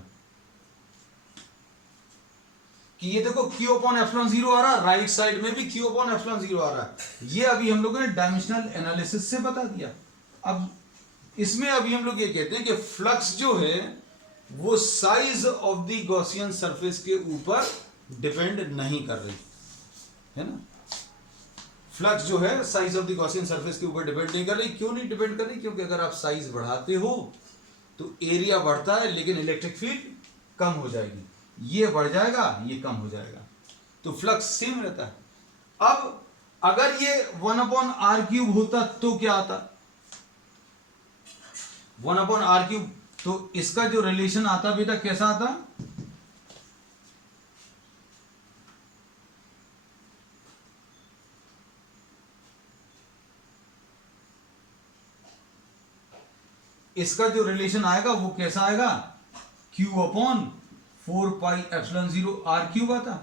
कि ये देखो Q अपॉन एप्सिलॉन 0 आ रहा है, राइट साइड में भी Q अपॉन एप्सिलॉन 0 आ रहा है। ये अभी हम लोगों ने डायमेंशनल एनालिसिस से बता दिया। अब इसमें अभी हम लोग ये कहते हैं कि फ्लक्स जो है वो size of the Gaussian surface के ऊपर डिपेंड नहीं कर रही है ना। फ्लक्स जो है size of the Gaussian surface के ऊपर डिपेंड नहीं कर रही। क्यों नहीं डिपेंड कर रही? क्योंकि अगर आप साइज बढ़ाते हो तो एरिया बढ़ता है लेकिन इलेक्ट्रिक फील्ड कम हो जाएगी, ये बढ़ जाएगा ये कम हो जाएगा, तो फ्लक्स सेम रहता है। अब अगर ये 1/r³ होता तो क्या आता, 1/r³, तो इसका जो रिलेशन आता बेटा कैसा आता, इसका जो रिलेशन आएगा वो कैसा आएगा, Q/4 पाई एप्सिलॉन 0 r³ आता।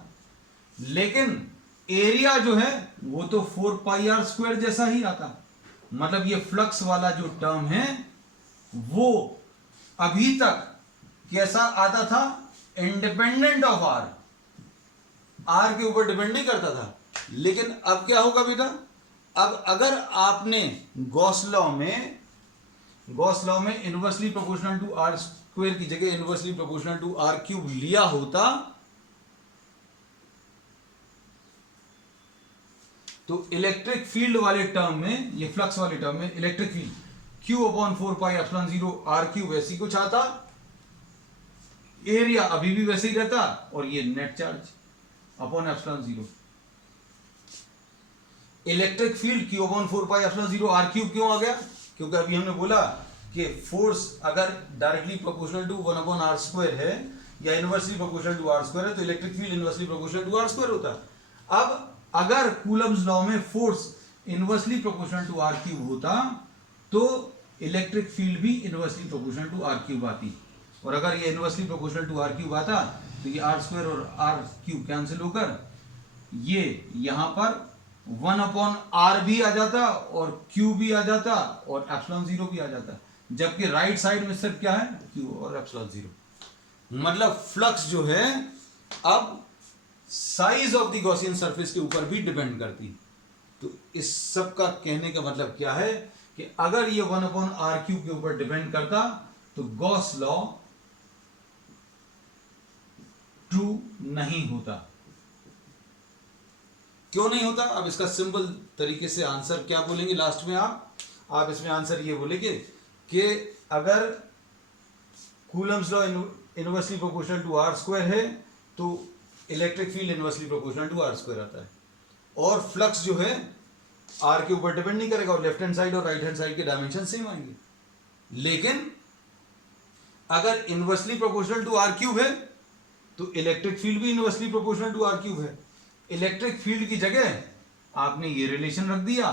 लेकिन एरिया जो है वो तो 4 पाई r स्क्वायर जैसा ही आता। मतलब ये फ्लक्स वाला जो टर्म है वो अभी तक कैसा आता था, इंडिपेंडेंट ऑफ आर के ऊपर डिपेंड नहीं करता था। लेकिन अब क्या होगा बेटा, अब अगर आपने गॉस लॉ में inversely proportional to r square की जगह इनवर्सली प्रोपोर्शनल टू r³ लिया होता तो इलेक्ट्रिक फील्ड वाले टर्म में, ये फ्लक्स वाले टर्म में इलेक्ट्रिक फील्ड Q/4 पाई एप्सिलॉन 0 r³ वैसी कुछ आता, एरिया अभी भी वैसे ही रहता, और ये net charge upon epsilon 0। Electric field Q/4 पाई एप्सिलॉन 0 r³ क्यों आ गया? क्योंकि अभी हमने बोला कि फोर्स अगर डायरेक्टली प्रोपोर्शनल टू 1/r² है या इनवर्सली प्रोपोर्शनल टू r² है तो electric field inversely proportional to r² होता। अब अगर कूलम्स लॉ में force inversely proportional to r³ होता तो इलेक्ट्रिक फील्ड भी इनवर्सली प्रोपोर्शनल टू r³ आती, और अगर ये इनवर्सली प्रोपोर्शनल टू r³ आता तो ये r² और r³ कैंसिल होकर ये यहां पर 1/r भी आ जाता और Q भी आ जाता और एप्सिलॉन 0 भी आ जाता, जबकि राइट साइड में सिर्फ क्या है, Q और एप्सिलॉन 0। मतलब फ्लक्स जो है अब size of the Gaussian surface के ऊपर भी डिपेंड करती। तो इस सब का कहने का मतलब क्या है कि अगर ये 1/r³ के ऊपर डिपेंड करता तो गॉस लॉ ट्रू नहीं होता। क्यों नहीं होता? अब इसका सिंपल तरीके से आंसर क्या बोलेंगे लास्ट में आप इसमें आंसर ये बोलेंगे कि अगर Coulomb's law inversely proportional to r square है, तो electric field inversely proportional to r square आता है। और फ्लक्स जो है आर के ऊपर डिपेंड नहीं करेगा, और लेफ्ट हैंड साइड और राइट हैंड साइड के डायमेंशन सेम आएंगे। लेकिन अगर inversely proportional to r cube है तो इलेक्ट्रिक फील्ड भी inversely proportional to r cube है। इलेक्ट्रिक फील्ड की जगह आपने ये रिलेशन रख दिया,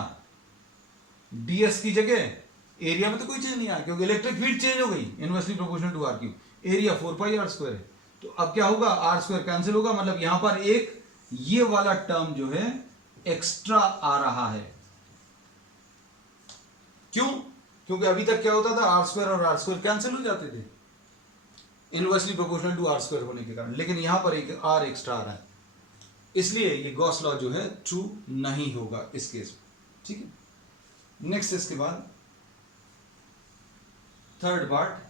ds की जगह एरिया में तो कोई चेंज नहीं आया, क्योंकि इलेक्ट्रिक फील्ड चेंज हो गई inversely proportional to r cube, area 4 pi r square है। तो अब क्या होगा, आर स्क्वायर कैंसिल होगा, मतलब यहां पर एक ये वाला टर्म जो है एक्स्ट्रा आ रहा है। क्यों? क्योंकि अभी तक क्या होता था, आर स्क्वायर और आर स्क्वायर कैंसिल हो जाते थे inversely proportional to r square होने के कारण, लेकिन यहां पर एक आर एक्स्ट्रा आ रहा है, इसलिए ये गॉस लॉ जो है ट्रू नहीं होगा इस केस में। ठीक है, नेक्स्ट इसके बाद थर्ड पार्ट।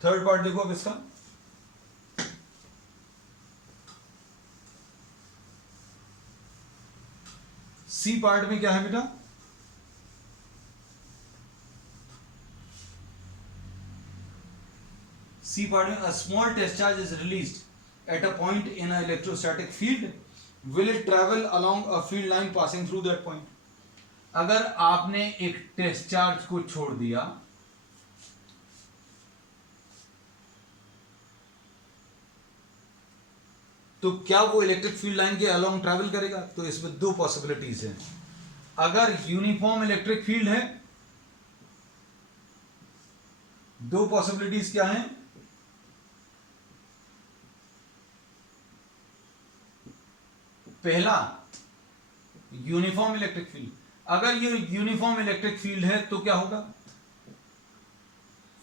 थर्ड पार्ट देखो अब इसका, सी पार्ट में क्या है बेटा, सी पार्ट में a small test charge is released at a point in a electrostatic field, will it travel along a field line passing through that point. अगर आपने एक टेस्ट चार्ज को छोड़ दिया तो क्या वो इलेक्ट्रिक फील्ड लाइन के अलोंग ट्रैवल करेगा? तो इसमें दो पॉसिबिलिटीज हैं। अगर यूनिफॉर्म इलेक्ट्रिक फील्ड है, दो पॉसिबिलिटीज क्या हैं, पहला यूनिफॉर्म इलेक्ट्रिक फील्ड, अगर ये यूनिफॉर्म इलेक्ट्रिक फील्ड है तो क्या होगा,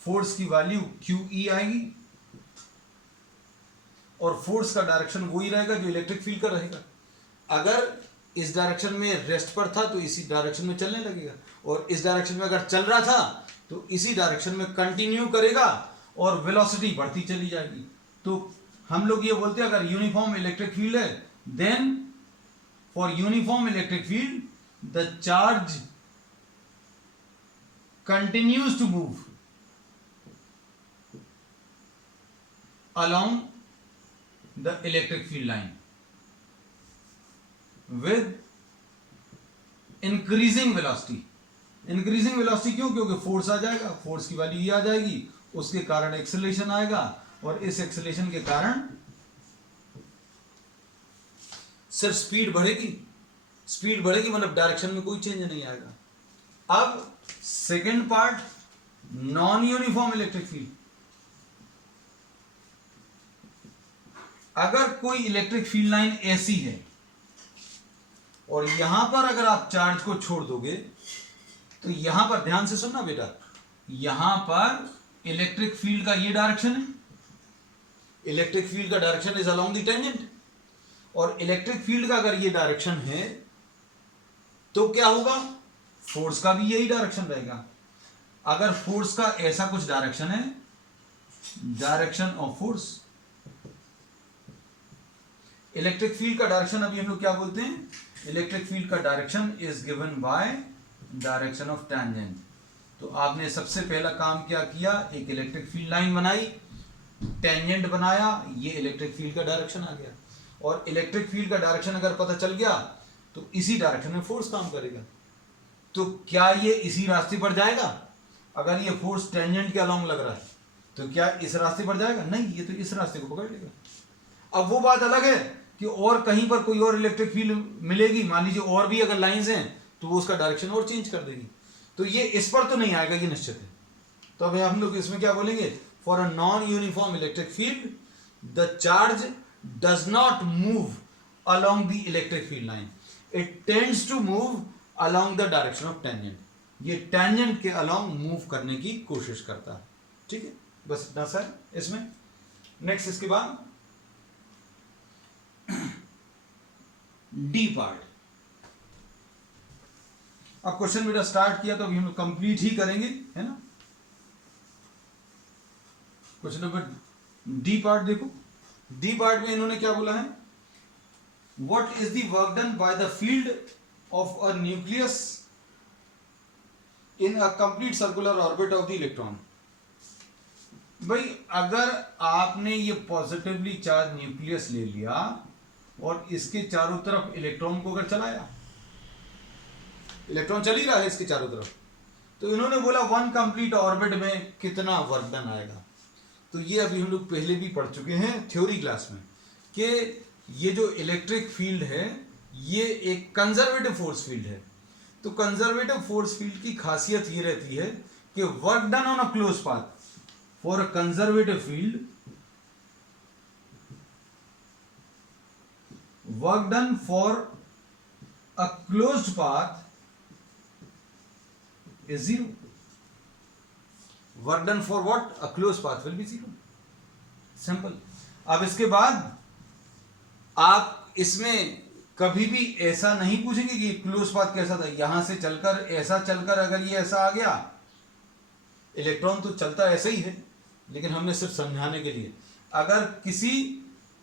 फोर्स की वैल्यू QE आएगी और फोर्स का डायरेक्शन वही रहेगा जो इलेक्ट्रिक फील्ड का रहेगा। अगर इस डायरेक्शन में रेस्ट पर था तो इसी डायरेक्शन में चलने लगेगा, और इस डायरेक्शन में अगर चल रहा था तो इसी डायरेक्शन में कंटिन्यू करेगा और वेलोसिटी बढ़ती चली जाएगी। तो हम लोग ये बोलते हैं अगर यूनिफॉर्म इलेक्ट्रिक फील्ड है, then for uniform electric field the charge continues to move along the electric field line with increasing velocity। increasing velocity क्यों? क्योंकि फोर्स आ जाएगा, फोर्स की वैल्यू ये आ जाएगी, उसके कारण एक्सेलरेशन आएगा, और इस एक्सेलरेशन के कारण सिर्फ स्पीड बढ़ेगी, स्पीड बढ़ेगी मतलब डायरेक्शन में कोई चेंज नहीं आएगा। अब second part, non uniform electric field. अगर कोई इलेक्ट्रिक फील्ड लाइन ऐसी है और यहां पर अगर आप चार्ज को छोड़ दोगे तो यहां पर ध्यान से सुनना बेटा, यहां पर इलेक्ट्रिक फील्ड का ये डायरेक्शन है, इलेक्ट्रिक फील्ड का direction is along the tangent, और इलेक्ट्रिक फील्ड का अगर ये डायरेक्शन है तो क्या होगा, फोर्स का भी यही डायरेक्शन रहेगा। अगर फोर्स का ऐसा कुछ डायरेक्शन है, direction of force, electric field का डायरेक्शन अभी हम लोग क्या बोलते हैं, इलेक्ट्रिक फील्ड का direction is given by direction of tangent. तो आपने सबसे पहला काम क्या किया, एक इलेक्ट्रिक फील्ड लाइन बनाई, टैंजेंट बनाया, ये इलेक्ट्रिक फील्ड का डायरेक्शन आ गया, और इलेक्ट्रिक फील्ड का डायरेक्शन अगर पता चल गया तो इसी डायरेक्शन में फोर्स काम करेगा। तो क्या ये इसी रास्ते पर जाएगा? अगर ये फोर्स टेंजेंट के अलोंग लग रहा है तो क्या इस रास्ते पर जाएगा? नहीं, ये तो इस रास्ते को पकड़ लेगा। अब वो बात अलग है कि और कहीं पर कोई और इलेक्ट्रिक फील्ड मिलेगी, मान लीजिए और भी अगर लाइंस हैं, तो वो उसका डायरेक्शन और चेंज कर देगी, तो ये इस पर तो नहीं आएगा, ये निश्चित है। तो अब हम लोग इसमें क्या बोलेंगे, for a non uniform electric field the charge does not move along the electric field line, it tends to move along the direction of tangent. ये टेंजेंट के अलोंग मूव करने की कोशिश करता है। ठीक है, बस इतना सा है इसमें। नेक्स्ट इसके बाद डी पार्ट। अब क्वेश्चन बेटा स्टार्ट किया तो अभी हम कंप्लीट ही करेंगे, है ना। क्वेश्चन नंबर डी पार्ट देखो, डी पार्ट में इन्होंने क्या बोला है, What is the work done by the field of a nucleus in a complete circular orbit of the electron. भाई अगर आपने ये पॉजिटिवली चार्ज न्यूक्लियस ले लिया और इसके चारों तरफ इलेक्ट्रॉन को अगर चलाया, इलेक्ट्रॉन चल ही रहा है इसके चारों तरफ, तो इन्होंने बोला वन कंप्लीट ऑर्बिट में कितना वर्क डन आएगा। तो ये अभी हम लोग पहले भी पढ़ चुके हैं थ्योरी क्लास में कि ये जो इलेक्ट्रिक फील्ड है ये एक कंजर्वेटिव फोर्स फील्ड है। तो कंजर्वेटिव फोर्स फील्ड की खासियत ये रहती है कि work done on a close path for a conservative field, work done for a closed path is zero. Work done for what? A closed path will be zero. Simple. अब इसके बाद आप इसमें कभी भी ऐसा नहीं पूछेंगे कि क्लोज पाथ कैसा था, यहां से चलकर ऐसा चलकर अगर ये ऐसा आ गया, इलेक्ट्रॉन तो चलता ऐसा ही है, लेकिन हमने सिर्फ समझाने के लिए, अगर किसी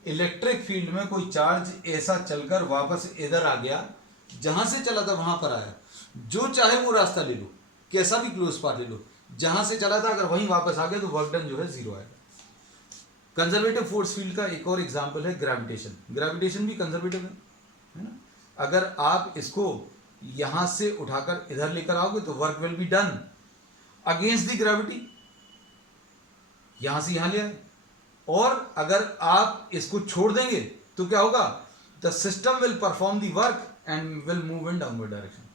इलेक्ट्रिक फील्ड में कोई चार्ज ऐसा चलकर वापस इधर आ गया, जहां से चला था वहां पर आया, जो चाहे वो रास्ता ले लो, कैसा भी क्लोज पाथ ले लो, जहां से चला था अगर वहीं वापस आ गया तो वर्क डन जो है जीरो आएगा। कंजर्वेटिव फोर्स फील्ड का एक और एग्जांपल है ग्रेविटेशन। ग्रेविटेशन भी कंजर्वेटिव है ना। अगर आप इसको यहां से उठाकर इधर लेकर आओगे तो work will be done against the gravity, यहां से यहां ले आए। और अगर आप इसको छोड़ देंगे तो क्या होगा, the system will perform the work and will move in downward direction,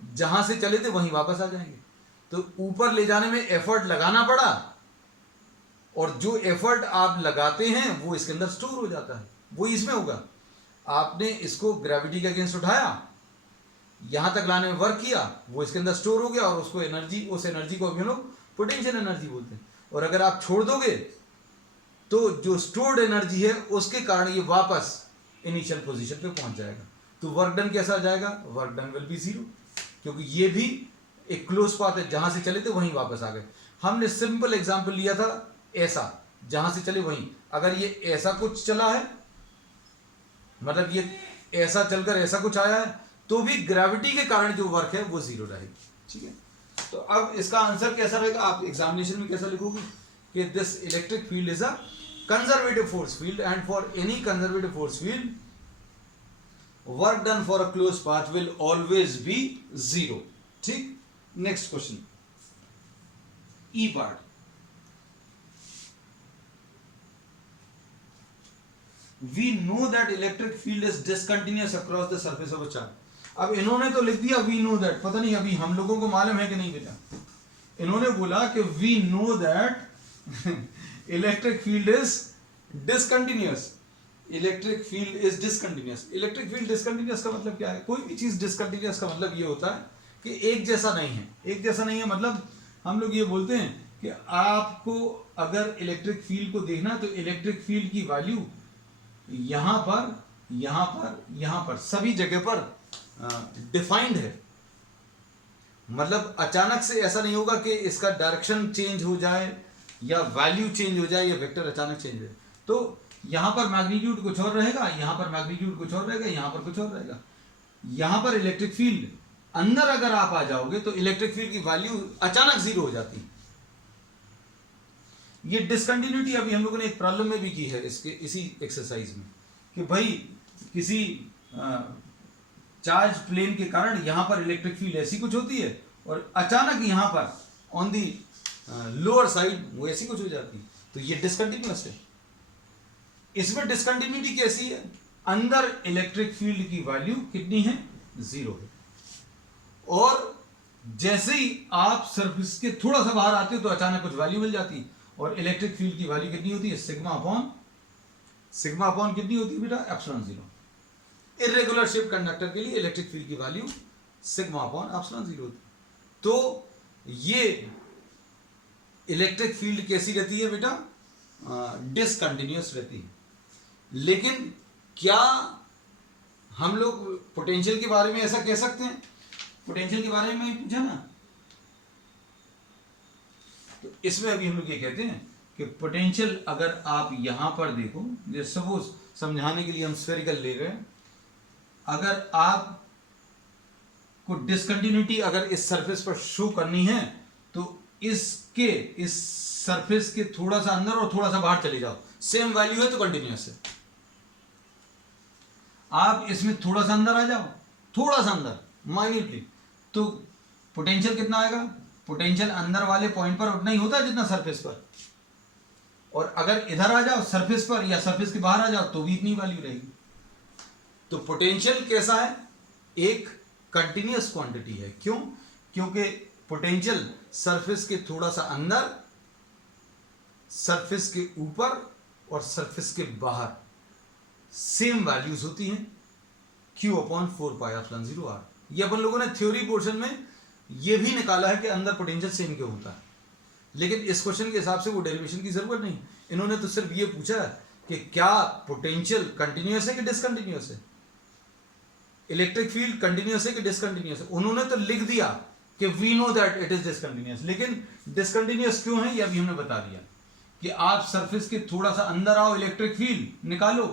जहां से चले थे वहीं वापस आ जाएंगे। तो ऊपर ले जाने में एफर्ट लगाना पड़ा, और जो एफर्ट आप लगाते हैं वो इसके अंदर स्टोर हो जाता है, वो इसमें होगा। आपने इसको ग्रेविटी के अगेंस्ट उठाया, यहां तक लाने में वर्क किया, वो इसके अंदर स्टोर हो गया, और उसको एनर्जी, उस एनर्जी को अभी लोग पोटेंशियल एनर्जी बोलते हैं। और अगर आप छोड़ दोगे तो जो स्टोर्ड एनर्जी है उसके कारण ये वापस इनिशियल पोजीशन पे पहुंच जाएगा। तो वर्क डन कैसा आ जाएगा, work done will be zero, क्योंकि ये भी एक क्लोज पाथ है, जहां से चले थे वहीं वापस आ गए। हमने सिंपल एग्जांपल लिया था ऐसा, जहां से चले वहीं। अगर ये ऐसा कुछ चला है, मतलब ये ऐसा चलकर ऐसा कुछ आया है, तो भी ग्रेविटी के कारण जो वर्क है वो जीरो रहेगी। ठीक है, तो अब इसका आंसर कैसा रहेगा, आप एग्जामिनेशन में कैसा लिखोगे कि this electric field is a conservative force field and for any conservative force field work done for a close path will always be zero. ठीक, next question, E part. We know that electric field is discontinuous across the surface of a charge। अब इन्होंने तो लिख दिया we know that, पता नहीं अभी हम लोगों को मालूम है कि नहीं बेटा। इन्होंने बोला कि we know that electric field is discontinuous। Electric field is discontinuous. Electric field discontinuous का मतलब क्या है, कोई भी चीज डिसकंटिन्यूअस का मतलब ये होता है कि एक जैसा नहीं है। एक जैसा नहीं है मतलब हम लोग ये बोलते हैं कि आपको अगर इलेक्ट्रिक फील्ड को देखना तो इलेक्ट्रिक फील्ड की वैल्यू यहां पर, यहां पर, यहां पर, सभी जगह पर डिफाइंड है। मतलब अचानक से ऐसा नहीं होगा कि इसका डायरेक्शन चेंज हो जाए या वैल्यू चेंज हो जाए या वेक्टर अचानक चेंज हो जाए। तो यहां पर मैग्नीट्यूड कुछ और रहेगा, यहां पर मैग्नीट्यूड कुछ और रहेगा, यहां पर कुछ और रहेगा। यहां पर इलेक्ट्रिक फील्ड अंदर अगर आप आ जाओगे तो इलेक्ट्रिक फील्ड की वैल्यू अचानक जीरो हो जाती है। ये डिसकंटिन्यूटी अभी हम लोगों ने एक प्रॉब्लम में भी की है इसके इसी एक्सरसाइज में, कि भाई किसी चार्ज प्लेन के कारण यहां पर इलेक्ट्रिक फील्ड ऐसी कुछ होती है और अचानक यहां पर ऑन दी लोअर साइड वो ऐसी कुछ हो जाती है, तो ये डिसकंटिन्यूअस है। इसमें डिसकंटिन्यूटी कैसी है, अंदर इलेक्ट्रिक फील्ड की वैल्यू कितनी है, जीरो है, और जैसे ही आप सरफेस के थोड़ा सा बाहर आते हो तो अचानक कुछ वैल्यू मिल जाती है। और इलेक्ट्रिक फील्ड की वैल्यू कितनी होती है, सिग्मा अपॉन कितनी होती है बेटा, epsilon zero. Irregular shape conductor के लिए इलेक्ट्रिक फील्ड की value sigma upon epsilon zero होती है। तो ये इलेक्ट्रिक फील्ड कैसी रहती है बेटा, डिसकंटिन्यूअस रहती है। लेकिन क्या हम लोग पोटेंशियल के बारे में ऐसा कह सकते हैं, पोटेंशियल के बारे में पूछा ना, तो इसमें अभी हम लोग ये कहते हैं कि पोटेंशियल अगर आप यहां पर देखो, जैसे सपोज समझाने के लिए हम स्फेरिकल ले रहे हैं, अगर आप आपको डिसकंटिन्यूटी अगर इस सरफेस पर शो करनी है तो इस सरफेस के थोड़ा सा अंदर और थोड़ा सा बाहर चले जाओ, सेम वैल्यू है तो कंटिन्यूअस है। आप इसमें थोड़ा सा अंदर आ जाओ, थोड़ा सा अंदर माइन्यूटली, तो पोटेंशियल कितना आएगा? पोटेंशियल अंदर वाले पॉइंट पर उतना ही होता है जितना सरफेस पर, और अगर इधर आ जाओ सरफेस पर या सरफेस के बाहर आ जाओ तो भी इतनी वैल्यू रहेगी। तो पोटेंशियल कैसा है? एक कंटिन्यूअस क्वांटिटी है। क्यों? क्योंकि पोटेंशियल सरफेस के थोड़ा सा अंदर, सरफेस के ऊपर और सरफेस के बाहर सेम वैल्यूज होती हैं, Q/4πε0r। ये अपन लोगों ने थ्योरी पोर्शन में ये भी निकाला है कि अंदर पोटेंशियल सेम क्यों होता है, लेकिन इस क्वेश्चन के हिसाब से वो डेरिवेशन की जरूरत नहीं। इन्होंने तो सिर्फ ये पूछा है कि क्या पोटेंशियल कंटिन्यूअस है कि डिसकंटिन्यूअस है, इलेक्ट्रिक फील्ड कंटिन्यूअस है कि डिसकंटिन्यूअस है। उन्होंने तो लिख दिया कि we know that it is discontinuous, लेकिन डिसकंटिन्यूअस क्यों है ये अभी हमने बता दिया कि आप सरफेस के थोड़ा सा अंदर आओ इलेक्ट्रिक फील्ड निकालो,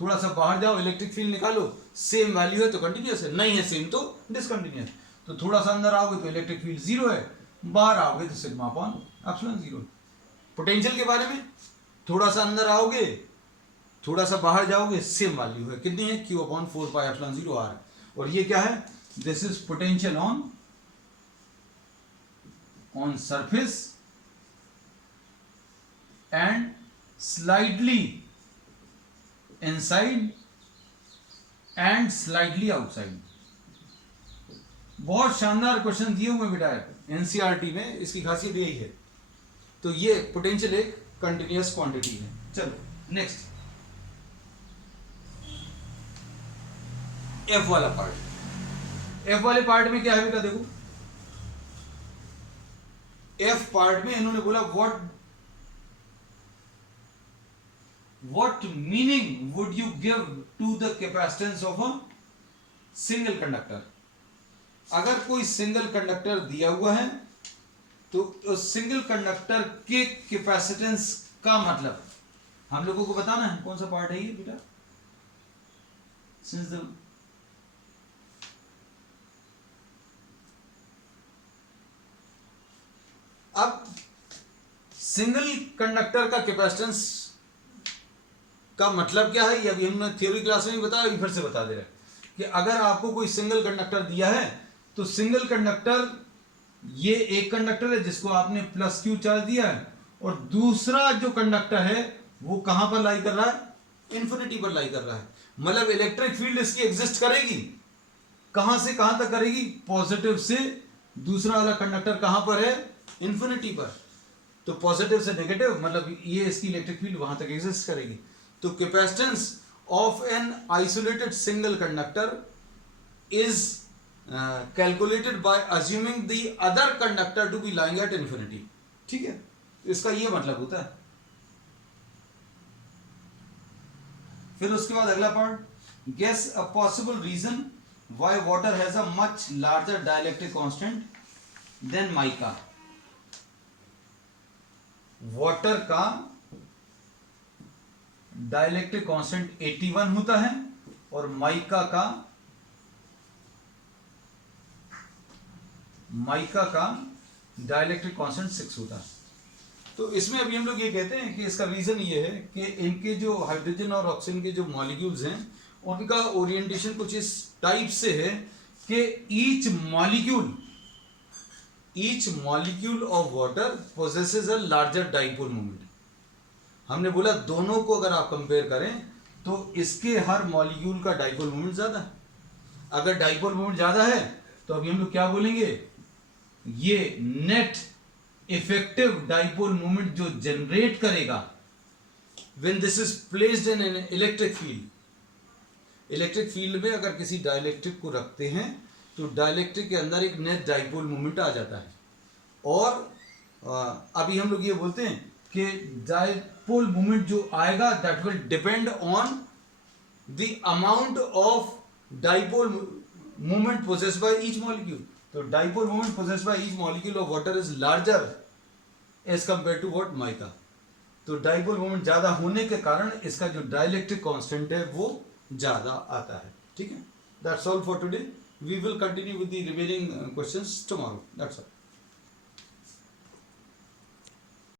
थोड़ा सा बाहर जाओ इलेक्ट्रिक फील्ड निकालो, सेम वैल्यू है तो कंटिन्यूअस है, नहीं है सेम तो डिसकंटिन्यूअस। तो थोड़ा सा अंदर आओगे तो इलेक्ट्रिक फील्ड 0 है, बाहर आओगे तो σ/ε0। पोटेंशियल के बारे में, थोड़ा सा अंदर आओगे थोड़ा सा बाहर जाओगे सेम वैल्यू है, कितनी है? Q/4πε0r। और ये क्या है? This is potential on surface and slightly inside and slightly outside. बहुत शानदार क्वेश्चन दिए हुए बेटा एनसीईआरटी में, इसकी खासियत यही है। तो ये पोटेंशियल एक कंटिन्यूअस क्वांटिटी है। चलो नेक्स्ट, एफ वाला पार्ट। एफ वाले पार्ट में क्या है बेटा? देखो एफ पार्ट में इन्होंने बोला what meaning would you give to the capacitance of a single conductor? अगर कोई सिंगल कंडक्टर दिया हुआ है तो उस सिंगल कंडक्टर के कैपेसिटेंस का मतलब हम लोगों को बताना है। कौन सा पार्ट है ये बेटा? सिंस द अब सिंगल कंडक्टर का कैपेसिटेंस का मतलब क्या है ये अभी हमने थ्योरी क्लास में भी बताया, अभी फिर से बता दे रहे हैं कि अगर आपको कोई सिंगल कंडक्टर दिया है तो सिंगल कंडक्टर, ये एक कंडक्टर है जिसको आपने +Q चार्ज दिया है, और दूसरा जो कंडक्टर है वो कहां पर लाई कर रहा है? इन्फिनिटी पर लाई कर रहा है। मतलब इलेक्ट्रिक फील्ड इसकी एग्जिस्ट करेगी, कहां से कहां तक करेगी? पॉजिटिव से दूसरा वाला कंडक्टर कहां पर है? इन्फिनिटी पर। तो पॉजिटिव से नेगेटिव, मतलब ये इसकी इलेक्ट्रिक फील्ड वहां तक एग्जिस्ट करेगी। तो capacitance of an isolated single conductor is calculated by assuming the other conductor to be lying at infinity. ठीक है, इसका ये मतलब होता है। फिर उसके बाद अगला part, guess a possible reason why water has a much larger dielectric constant than mica. Water का डाइलेक्ट्रिक कांस्टेंट 81 होता है और माइका का डाइलेक्ट्रिक कांस्टेंट 6 होता है। तो इसमें अभी हम लोग ये कहते हैं कि इसका रीजन ये है कि इनके जो हाइड्रोजन और ऑक्सीजन के जो मॉलिक्यूल्स हैं उनका ओरिएंटेशन कुछ इस टाइप से है कि each molecule of water possesses a larger dipole moment. हमने बोला दोनों को अगर आप कंपेयर करें तो इसके हर मॉलिक्यूल का डाइपोल मोमेंट ज्यादा है। अगर डाइपोल मोमेंट ज्यादा है तो अभी हम लोग क्या बोलेंगे? ये नेट इफेक्टिव डाइपोल मोमेंट जो जनरेट करेगा when this is placed in an electric field. Electric field में अगर किसी डाइलेक्ट्रिक को रखते हैं तो डाइलेक्ट्रिक के अंदर एक नेट डाइपोल मोमेंट आ जाता है। और अभी हम लोग ये बोलते हैं कि डाइपोल मोमेंट जो आएगा that will depend on the amount of dipole moment possessed by each molecule. तो dipole moment possessed by each molecule of water is larger as compare to what mica. तो डाइपोल मोमेंट ज्यादा होने के कारण इसका जो डाइलेक्ट्रिक कांस्टेंट है वो ज्यादा आता है। ठीक है, that's all for today. We will continue with the remaining questions tomorrow. That's all.